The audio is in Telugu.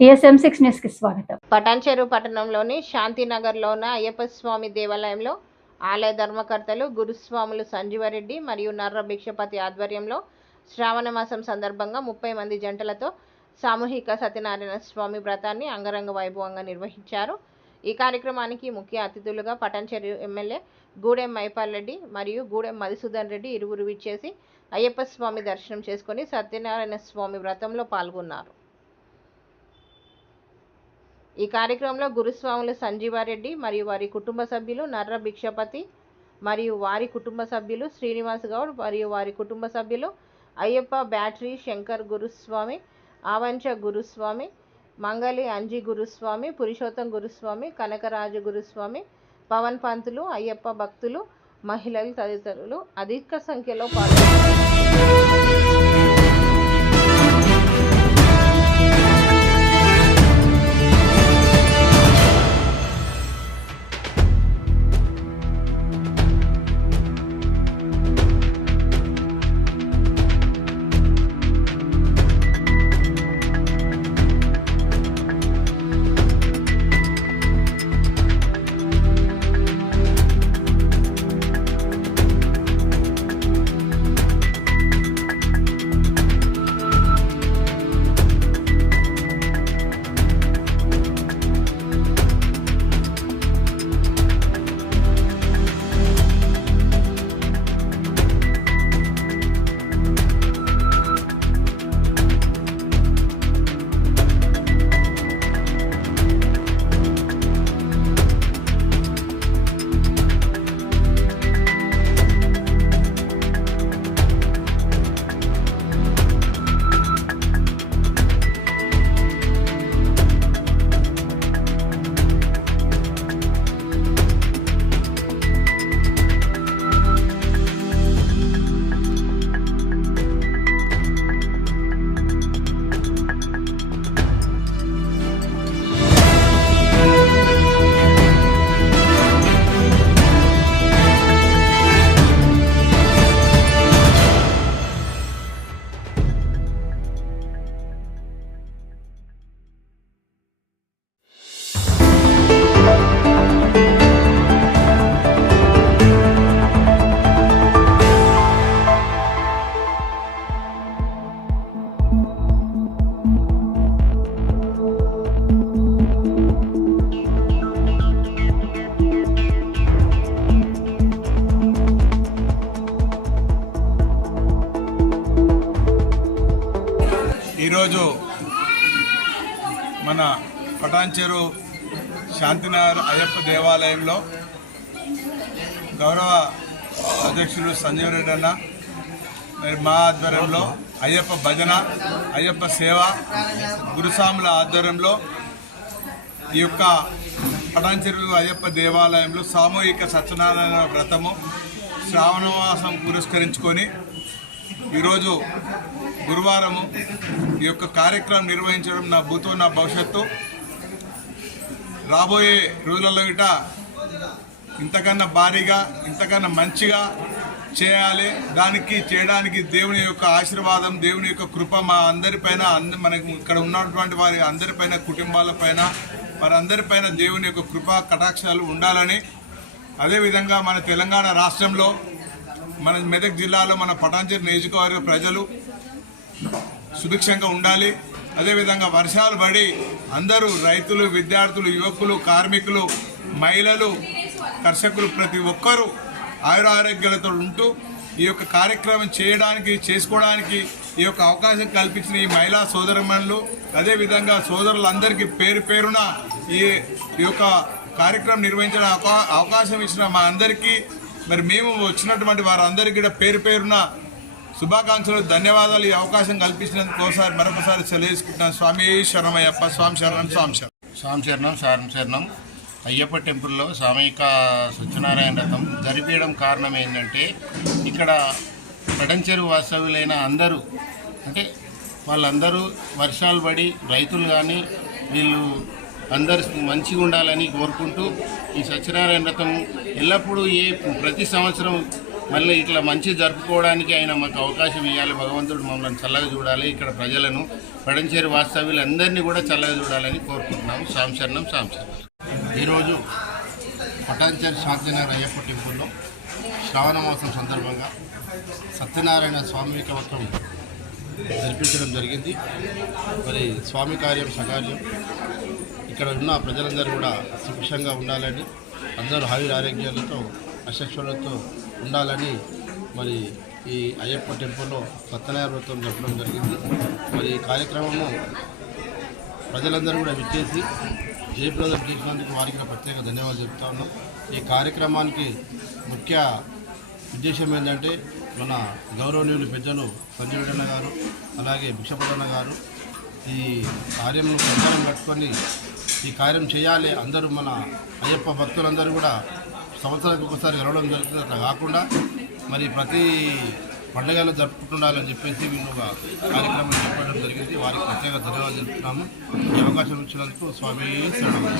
TSM6 న్యూస్కి స్వాగతం. పటాన్చెరు పట్టణంలోని శాంతినగర్లో ఉన్న అయ్యప్ప స్వామి దేవాలయంలో ఆలయ ధర్మకర్తలు గురుస్వాములు సంజీవరెడ్డి మరియు నర్ర భిక్షపతి ఆధ్వర్యంలో శ్రావణ మాసం సందర్భంగా 30 మంది జంటలతో సామూహిక సత్యనారాయణ స్వామి వ్రతాన్ని అంగరంగ వైభవంగా నిర్వహించారు. ఈ కార్యక్రమానికి ముఖ్య అతిథులుగా పటాన్చెరు ఎమ్మెల్యే గూడెం మైపాల్ రెడ్డి మరియు గూడెం మధుసూదన్ రెడ్డి ఇరువురు విచ్చేసి అయ్యప్ప స్వామి దర్శనం చేసుకుని సత్యనారాయణ స్వామి వ్రతంలో పాల్గొన్నారు. ఈ కార్యక్రమంలో గురుస్వాములు సంజీవారెడ్డి మరియు వారి కుటుంబ సభ్యులు, నర్ర భిక్షపతి మరియు వారి కుటుంబ సభ్యులు, శ్రీనివాస్ గౌడ్ మరియు వారి కుటుంబ సభ్యులు, అయ్యప్ప బ్యాటరీ శంకర్ గురుస్వామి, ఆవంచ గురుస్వామి, మంగళి అంజి గురుస్వామి, పురుషోత్తం గురుస్వామి, కనకరాజు గురుస్వామి, పవన్ పంతులు, అయ్యప్ప భక్తులు, మహిళలు తదితరులు అధిక సంఖ్యలో పాల్గొన్నారు. ఈరోజు మన పటాన్చెరు శాంతినగర్ అయ్యప్ప దేవాలయంలో గౌరవ అధ్యక్షులు సంజీవ్ రెడ్డి అన్న మా ఆధ్వర్యంలో అయ్యప్ప భజన, అయ్యప్ప సేవ, గురుస్వాముల ఆధ్వర్యంలో ఈ యొక్క పటాన్చెరు అయ్యప్ప దేవాలయంలో సామూహిక సత్యనారాయణ వ్రతము శ్రావణమాసం పురస్కరించుకొని ఈరోజు గురువారము ఈ యొక్క కార్యక్రమం నిర్వహించడం నా భూతో నా భవిష్యత్తు. రాబోయే రోజులలో గిట ఇంతకన్నా భారీగా, ఇంతకన్నా మంచిగా చేయాలి. దానికి చేయడానికి దేవుని యొక్క ఆశీర్వాదం, దేవుని యొక్క కృప మా అందరిపైన, మనకు ఇక్కడ ఉన్నటువంటి వారి అందరిపైన, కుటుంబాలపైన, వారందరిపైన దేవుని యొక్క కృప కటాక్షాలు ఉండాలని, అదేవిధంగా మన తెలంగాణ రాష్ట్రంలో, మన మెదక్ జిల్లాలో, మన పటాన్చెరు నియోజకవర్గ ప్రజలు సుభిక్షంగా ఉండాలి. అదేవిధంగా వర్షాలు పడి అందరూ రైతులు, విద్యార్థులు, యువకులు, కార్మికులు, మహిళలు, కర్షకులు ప్రతి ఒక్కరూ ఆయురారోగ్యాలతో ఉంటూ ఈ యొక్క కార్యక్రమం చేసుకోవడానికి ఈ యొక్క అవకాశం కల్పించిన ఈ మహిళా సోదరమణులు, అదేవిధంగా సోదరులందరికీ పేరు పేరున ఈ యొక్క కార్యక్రమం నిర్వహించడం అవకాశం ఇచ్చిన మా అందరికీ, మరి మేము వచ్చినటువంటి వారందరికీ కూడా పేరు పేరున శుభాకాంక్షలు, ధన్యవాదాలు. ఈ అవకాశం కల్పించినందుకు మరొకసారి సెలవుకుంటున్నాను. స్వామి శరణమయ్యప్ప. స్వామి శరణం. స్వామి శరణం. స్వామి శరణం. శరణం శరణం. అయ్యప్ప టెంపుల్లో సామూహిక సత్యనారాయణ వ్రతం జరిపించడం కారణం ఏంటంటే, ఇక్కడ పటాన్చెరు వాస్తవ్యులైన అందరూ, అంటే వాళ్ళందరూ వర్షాలు పడి రైతులు కానీ వీళ్ళు అందరు మంచిగా ఉండాలని కోరుకుంటూ ఈ సత్యనారాయణ వ్రతం ఎల్లప్పుడూ ప్రతి సంవత్సరం మళ్ళీ ఇట్లా మంచి జరుపుకోవడానికి ఆయన మాకు అవకాశం ఇవ్వాలి. భగవంతుడు మమ్మల్ని చల్లగా చూడాలి. ఇక్కడ ప్రజలను పడంచేరు వాస్తవ్యులందరినీ కూడా చల్లగా చూడాలని కోరుకుంటున్నాము. సాంశరణం సాంశరణం. ఈరోజు పటాన్చేరు శాంతినగర్ అయ్యప్ప టెంపుల్లో శ్రావణ మాసం సందర్భంగా సత్యనారాయణ స్వామి వ్రతం జరిపించడం జరిగింది. మరి స్వామి కార్యం సకార్యం ఇక్కడ ఉన్న ప్రజలందరూ కూడా సుభిక్షంగా ఉండాలని, అందరూ ఆయురారోగ్యాలతో అశస్వలతో ఉండాలని మరి ఈ అయ్యప్ప టెంపుల్లో సత్యనారాయణ వ్రతం జరపడం జరిగింది. మరి ఈ కార్యక్రమము ప్రజలందరూ కూడా విచ్చేసి జయప్రదం చేసినందుకు వారికి ప్రత్యేక ధన్యవాదాలు చెప్తా ఉన్నాం. ఈ కార్యక్రమానికి ముఖ్య ఉద్దేశం ఏంటంటే మన గౌరవనీయులు పెద్దలు సంజీవన్న గారు అలాగే భిక్షపడన్న గారు ఈ కార్యంను ప్రచారం కట్టుకొని ఈ కార్యం చేయాలి. అందరూ మన అయ్యప్ప భక్తులందరూ కూడా సంవత్సరానికి ఒకసారి కలవడం జరుగుతుంది. అట్లా కాకుండా మరి ప్రతి పండుగలు జరుపుకుంటుండాలని చెప్పేసి వీళ్ళు ఒక కార్యక్రమం చెప్పడం జరిగింది. వారికి ప్రత్యేక ధన్యవాదాలు చెప్తున్నాము. ఈ అవకాశం ఇచ్చినందుకు స్వామి శరణం.